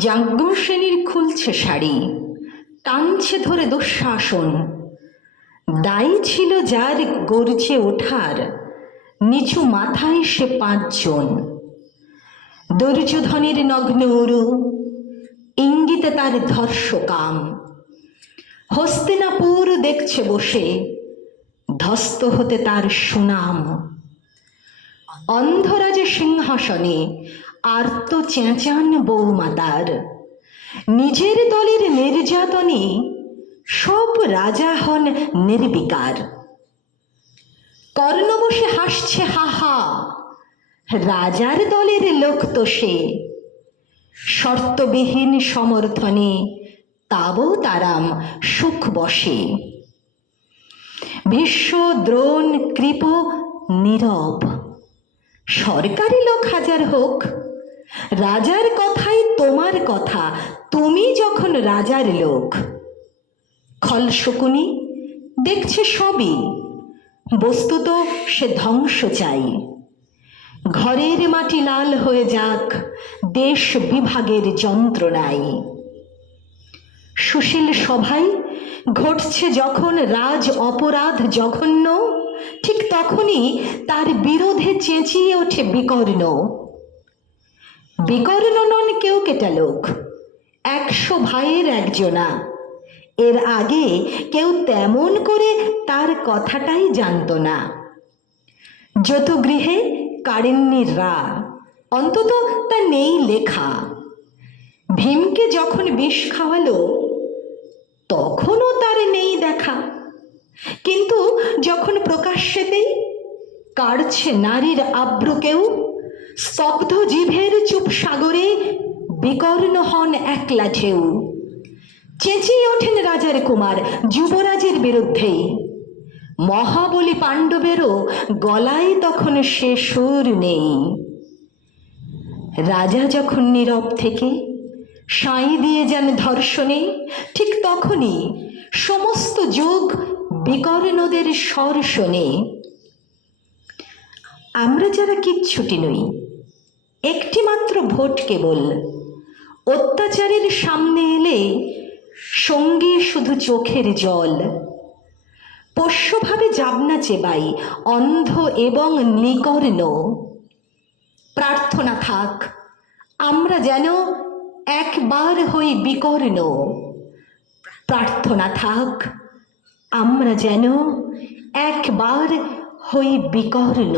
যাজ্ঞসেনীর খুলছে শাড়ি, টানছে ধরে দুঃশাসন। দায়ী ছিল যার গর্জে ওঠার, নিচু মাথায় সে 5 জন। দুর্যোধনের নগ্ন উরু, ইঙ্গিতে তার ধর্ষকাম। হস্তিনাপুর দেখছে বসে, ধস্ত হতে তার সুনাম। অন্ধরাজে সিংহাসনে আর্ত চেঁচান বৌমাতার, নিজের দলের নির্যাতনে সব রাজা হন নির্বিকার। কর্ণ বসে হাসছে হা হা, রাজার দলের লোক তো সে। শর্তবিহীন সমর্থনে তাবও তারাম সুখ বসে। ভীষ্ম, দ্রোণ, কৃপ নীরব, সরকারি লোক হাজার হোক, রাজার কথাই তোমার কথা, তুমি যখন রাজার লোক। খল শকুনি দেখছে সবই, বস্তুত সে ধ্বংস চাই। ঘরের মাটি লাল হয়ে যাক, দেশ বিভাগের যন্ত্রণায়। সুশীল সভায় ঘটছে যখন রাজ অপরাধ জঘন্য, ঠিক তখনই তার বিরোধে চেঁচিয়ে ওঠে বিকর্ণ। বিকর্ণ নন কেউ কেটা লোক, 100 ভাইয়ের একজনা। এর আগে কেউ তেমন করে তার কথাটাই জানত না। যত গৃহে কারেন্নির রা, অন্তত তা নেই লেখা। ভীমকে যখন বিষ খাওয়ালো তখনও তার নেই দেখা। কিন্তু যখন প্রকাশ্যেতেই কাড়ছে নারীর আব্রু কেউ, স্তব্ধ জিভের চুপ সাগরে বিকর্ণ হন একলা ঢেউ। চেঁচিয়ে ওঠেন রাজার কুমার যুবরাজের বিরুদ্ধেই। মহাবলী পাণ্ডবেরও গলায় তখন সে সুর নেই। রাজা যখন নীরব থেকে সাঁই দিয়ে যান ধর্ষণে, ঠিক তখনই সমস্ত যোগ বিকর্ণদের স্বর শোনে। আমরা যারা কিচ্ছুটি নই, একটি মাত্র ভোট কেবল। অত্যাচারের সামনে এলে সঙ্গী শুধু চোখের জল। পোষ্যভাবে যাবনা চেবাই, অন্ধ এবং নিকর্ণ। প্রার্থনা থাক আমরা যেন একবার হই বিকর্ণ। প্রার্থনা থাক আমরা যেন একবার হই বিকর্ণ।